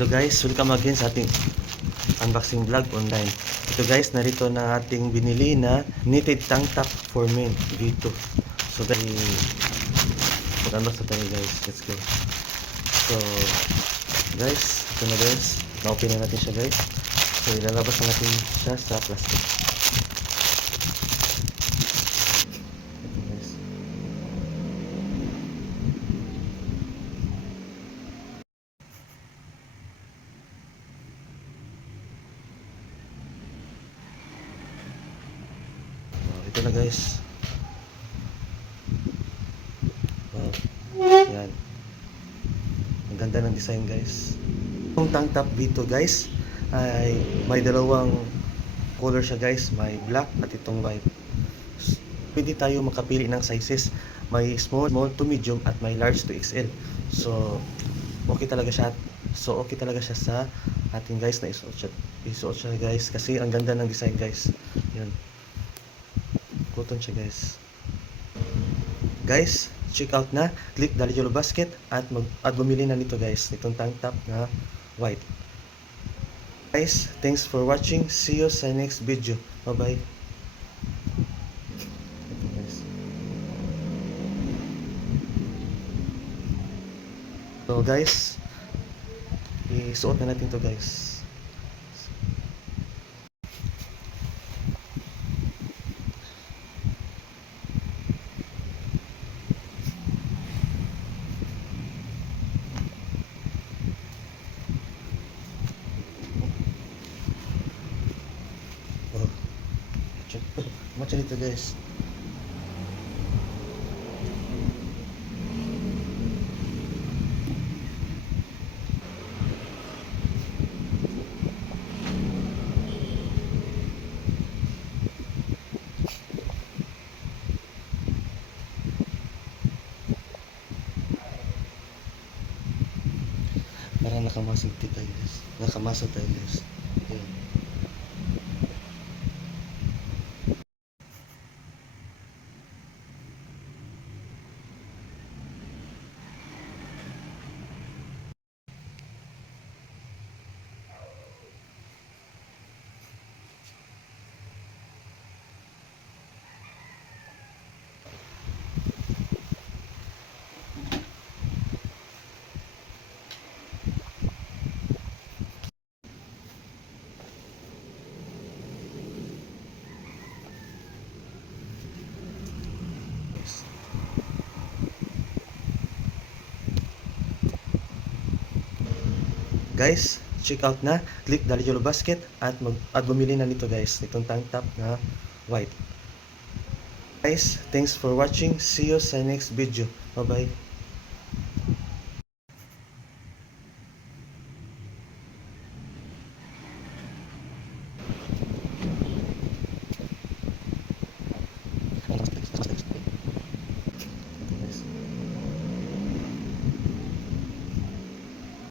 Hello guys, welcome again sa ating unboxing vlog online. Ito guys, narito na ating binili na knitted tank top for men dito. So guys, mag-unbox na tayo guys. Let's go. So guys, ito na guys. Na-open na natin siya guys. So ilalabas na natin siya sa plastic. Ito guys. Ito na guys. Wow. Yan. Ang ganda ng design guys. Itong tank top dito guys ay may dalawang color siya guys. May black at itong white. Pwede tayo makapili ng sizes. May small to medium at may large to XL. So okay talaga siya. Sa ating guys na isuot siya guys kasi ang ganda ng design guys. Yan. Cotton siya guys. Guys, check out na. Click the yellow basket at bumili na nito guys. Itong tank top na white. Guys, thanks for watching. See you sa next video. Bye bye. So guys, isuot na natin to guys. Macam itu guys. Para nakamasok tayo guys. Nakamasok tayo guys. Ayan. Guys, check out na. Click the yellow basket at bumili na nito guys. Itong tank top na white. Guys, thanks for watching. See you sa next video. Bye bye.